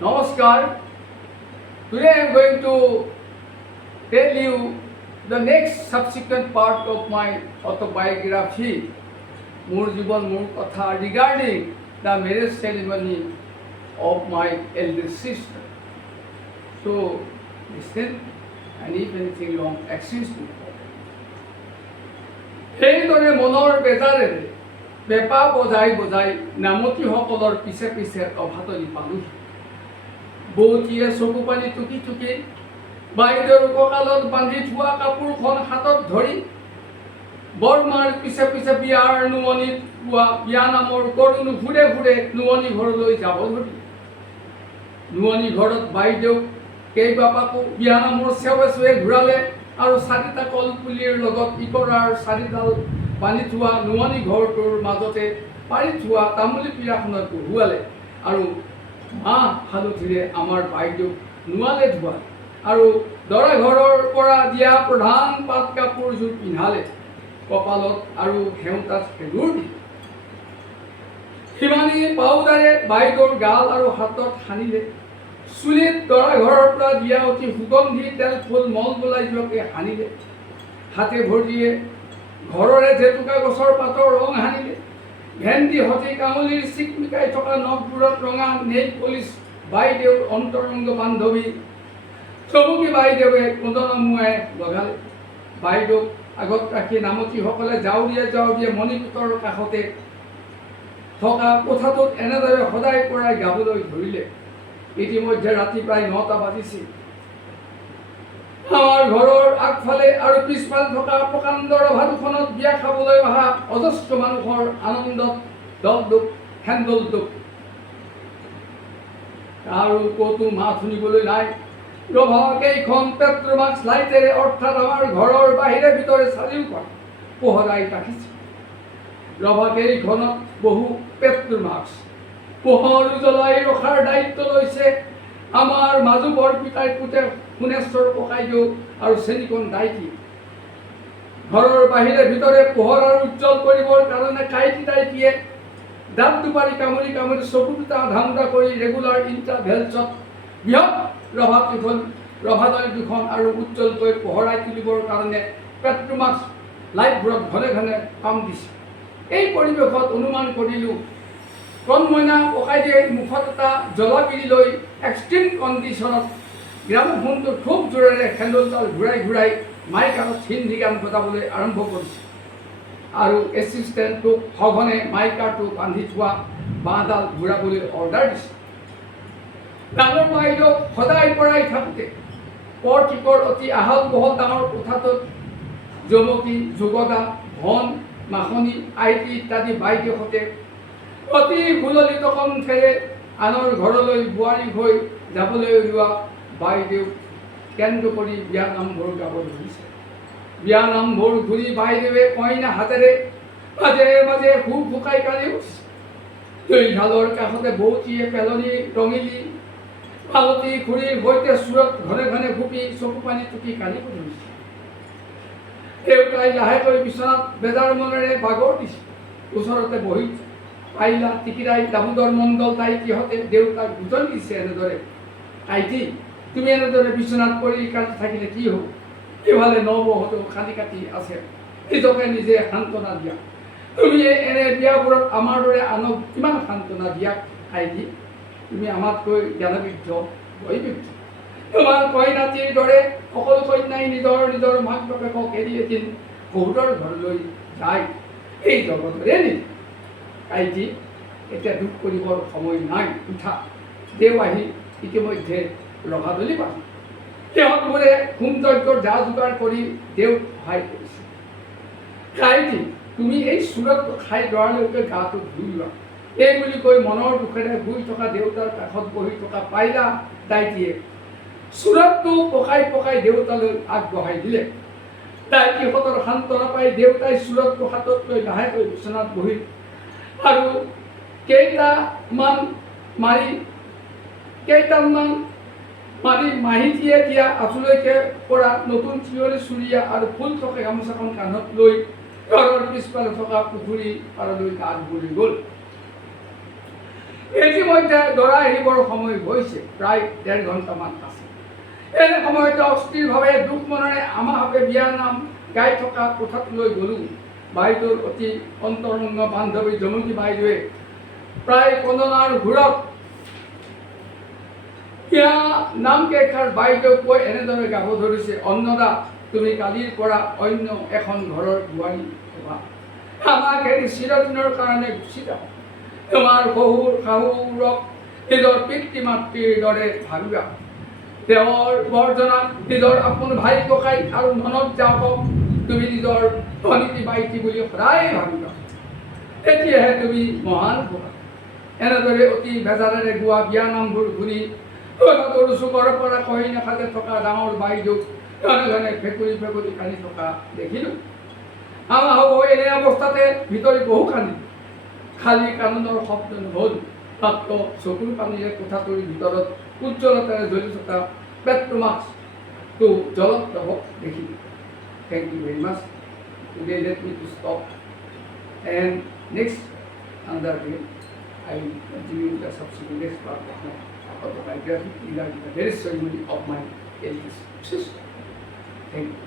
Namaskar. Today I am going to tell you the next subsequent part of my autobiography, Moor Jiban Moor Katha, regarding the marriage ceremony of my elder sister. So listen, and if anything wrong, excuse me. সেইদৰে মনৰ বেজাৰেৰে বেপা বজাই বজাই নামতীসকলৰ পিছে পিছে অভাতনি পালোহি। বৌতীয়ে চকু পানী টুকি টুকি বাইদেউৰ কঁকালত বান্ধি থোৱা কাপোৰখন হাতত ধৰি বৰমাৰ পিছে পিছে বিয়াৰ নুমনিত পোৱা বিয়া নামৰ কৰুণ ঘূৰে ঘূৰে নুমনি ঘৰলৈ যাব ধৰিলে। নুমনি ঘৰত বাইদেউক কেইবাপাকো বিয়া নামৰ চেৱে চেৱে ঘূৰালে আৰু চাৰিটা কলপুলিৰ লগত ইকৰাৰ চাৰিডাল বান্ধি থোৱা নুমনি ঘৰটোৰ মাজতে পাৰি থোৱা তামুলী পীৰাখনত বহুৱালে আৰু মাহ হালধিৰে আমাৰ বাইদেউক নোৱালে ধোৱালে আৰু দৰা ঘৰৰ পৰা দিয়া প্ৰধান পাট কাপোৰযোৰ পিন্ধালে, কপালত আৰু হেউতাত সেন্দুৰ দিলে। সিমানী পাউদাৰে বাইদেউৰ গাল আৰু হাতত সানিলে। চুলিত দৰা ঘৰৰ পৰা দিয়া অতি সুগন্ধি তেল ফুল মল বোলাই যোৱাকে সানিলে। হাতে ভৰিয়ে ঘৰৰে জেতুকা গছৰ পাতৰ ৰং সানিলে। ভেন্দি হতি কাঙুলিৰ চিকমিকাই থকা নখবোৰত ৰঙা নেইল পলিচ বাইদেউৰ অন্তৰংগ বান্ধৱী চমুকী বাইদেৱে কোন্দনমুৱাই লগালে। বাইদেউক আগত ৰাখি নামতীসকলে জাউৰীয়ে জাউৰীয়ে মণিকূটৰ কাষতে থকা কোঠাটোত এনেদৰে সদায় পৰাই গাবলৈ ধৰিলে। ইতিমধ্যে ৰাতি প্ৰায় ৯টা বাজিছিল। আমাৰ ঘৰৰ আগফালে আৰু পিছফালে থকা প্ৰকাণ্ড ৰভাখনত বিয়া খাবলৈ অহা অজস্ৰ মানুহৰ আনন্দত দলদুপ হেন্দলদুপ। আৰু ক'তো মাত শুনিবলৈ নাই। ৰভা কেইখন পেট্ৰমাক্স লাইটেৰে অৰ্থাৎ আমাৰ ঘৰৰ বাহিৰে ভিতৰে চাৰিওফালে পোহৰাই ৰাখিছে। ৰভা কেইখনত বহু পেট্ৰমাক্স পোহৰ জ্বলাই ৰখাৰ দায়িত্ব লৈছে আমাৰ মাজু বৰপিতাই পুতেক সোণেশ্বৰ ককাইদেউ আৰু চেনিকণ দাইকী। ঘৰৰ বাহিৰে ভিতৰে পোহৰ আৰু উজ্জ্বল কৰিবৰ কাৰণে কাইটি দাইকীয়ে দাঁত দুপাৰি কামুৰি কামুৰি চকু দুটা ধামুৰা কৰি ৰেগুলাৰ ইণ্টাৰভেলছত বৃহৎ ৰভাদল দুখন আৰু উজ্জ্বলকৈ পোহৰাই তুলিবৰ কাৰণে পেট্ৰমাক্স লাইটবোৰত ঘনে ঘনে কাম দিছে। এই পৰিৱেশত অনুমান কৰিলোঁ কণমইনা ককাইদেৱে মুখত এটা জলাবিৰি লৈ এক্সট্ৰিম কণ্ডিশ্যনত গ্ৰামোফোনটো খুব জোৰেৰে হেণ্ডলডাল ঘূৰাই ঘূৰাই মাইক আৰু হিন্দী গান বজাবলৈ আৰম্ভ কৰিছে আৰু এছিষ্টেণ্টটোক সঘনে মাইকাৰটো বান্ধি থোৱা বাঁহডাল ঘূৰাবলৈ অৰ্ডাৰ দিছে। ডাঙৰ বাইদেউক সদায় পৰাই থাকোঁতে পৰ্টিকৰ অতি আহল বহল ডাঙৰ কোঠাটোত জমকী যোগদা ধন মাখনি আইটি ইত্যাদি বাইদেউহঁতে অতি সুললিত কণ্ঠেৰে আনৰ ঘৰলৈ বোৱাৰী হৈ যাবলৈ ওলোৱা বাইদেউক কেন্দ্ৰ কৰি বিয়া নামবোৰ গাব ধৰিছে। বিয়া নামবোৰ ঘূৰি বাইদেৱে কইনা হাতেৰে মাজে মাজে হুক হুকাই কালি উঠিছে। জয়ঢালৰ কাষতে বৌতীয়ে পেলনি ৰঙিলী পালতি খুৰীৰ সৈতে চূৰত ঘনে ঘনে ফুপি চকু পানী টুকি কান্দিব ধৰিছে। দেউতাই লাহেকৈ বিচনাত বেজাৰ মনেৰে বাগৰ দিছে। ওচৰতে বহি পাইলা টিকিৰাই দামোদৰ মণ্ডল তাইকিহঁতে দেউতাক বুজনি দিছে এনেদৰে, আইটি তুমি এনেদৰে বিচনাত পৰি কাটি থাকিলে কি হ'ব? ইফালে নবৌহঁতো কান্দি কাটি আছে, নিজকে নিজে সান্তনা দিয়া। তুমি এনে বিয়াবোৰত আমাৰ দৰে আনক কিমান সান্তনা দিয়া আইটি? তুমি আমাতকৈ জ্ঞানবৃদ্ধ বয়োবৃদ্ধ। তোমাৰ কইনাটিৰ দৰে সকলো কন্যাই নিজৰ নিজৰ মাক বাপেকক এৰি এদিন বহুতৰ ঘৰলৈ যায়, এই জগতৰে নীতি। আইটি এতিয়া দুখ কৰিবৰ সময় নাই, উঠা। দেও আহি ইতিমধ্যে ৰভাদলি পালে। সিহঁতবোৰে হোম যজ্ঞৰ যা যোগাৰ কৰি দেউক সহায় কৰিছে। আইটি তুমি এই চূৰতটো খাই দৰালৈকে গাটো ধুই লোৱা, এই বুলি কৈ মনৰ দুখেৰে শুই থকা দেউতাৰ কাষত বহি থকা পাইলা দাইকীয়ে চূৰতটো পকাই পকাই দেউতালৈ আগবঢ়াই দিলে। দাইকীহঁতৰ সান্তনা পাই দেউতাই চূৰতটো হাতত লৈ লাহেকৈ বিচনাত বহি আৰু কেইটামান মাৰি মাহিতীয়ে দিয়া আঁঠুলৈকে পৰা নতুন চিঞৰি চুৰিয়া আৰু ফুল থকা গামোচাখন কান্ধত লৈ ঘৰৰ পিছফালে থকা পুখুৰী পাৰলৈ গা ধুবলৈ গ'ল। ইতিমধ্যে দৰা আহিবৰ সময় হৈছে, প্ৰায় 1.5 ঘণ্টামান আছে। এনে সময়তে অস্থিৰভাৱে দুখ মনেৰে আমাহাপে বিয়াৰ নাম গাই থকা কোঠাটোলৈ গ'লোঁ। বাইদেউৰ অতি অন্তৰংগ বান্ধৱী জমুকী বাইদেৱে প্ৰায় কন্দনাৰ ঘূৰত ইয়া নাম কেইষাৰ বাইদেউক কৈ এনেদৰে গাব ধৰিছে, অন্নদা, তুমি কালিৰ পৰা অন্য এখন ঘৰৰ বোৱাৰী হ'বা। আমাক এৰি চিৰদিনৰ কাৰণে গুচি যাওঁ। তোমাৰ শহুৰ শাহুৰক নিজৰ পিতৃ মাতৃৰ দৰে ভাবিবা। দেৱৰ বৰজনাক নিজৰ আপোন ভাই ককাই আৰু ননদ জাকক তুমি নিজৰ ভনীতি বাইতি বুলি সদায় ভাবিবা। তেতিয়াহে তুমি মহান হ'বা। এনেদৰে অতি বেজাৰেৰে গোৱা বিয়া নামবোৰ শুনি কথাটোৰ চুকৰ পৰা কহি নাথাকে থকা ডাঙৰ বাইদেউক ঘনে ঘনে ফেকুৰি ফেকুৰি কান্দি থকা দেখিলোঁ। আমাৰ হ'ব এনে অৱস্থাতে ভিতৰি বহু কান্দি, খালী কান্দনৰ শব্দ নহ'ল। মাত্ৰ চকুৰ পানীৰে কোঠাটোৰ ভিতৰত উজ্জ্বলতাৰে জ্বলি থকা পেট্ৰোমাক্সটো জলত ৰহক দেখিলোঁ। Thank you very much. Today let me to stop. And next, another day, I will continue the subsequent next part of my autobiography regarding the marriage ceremony of my eldest sister. Thank you.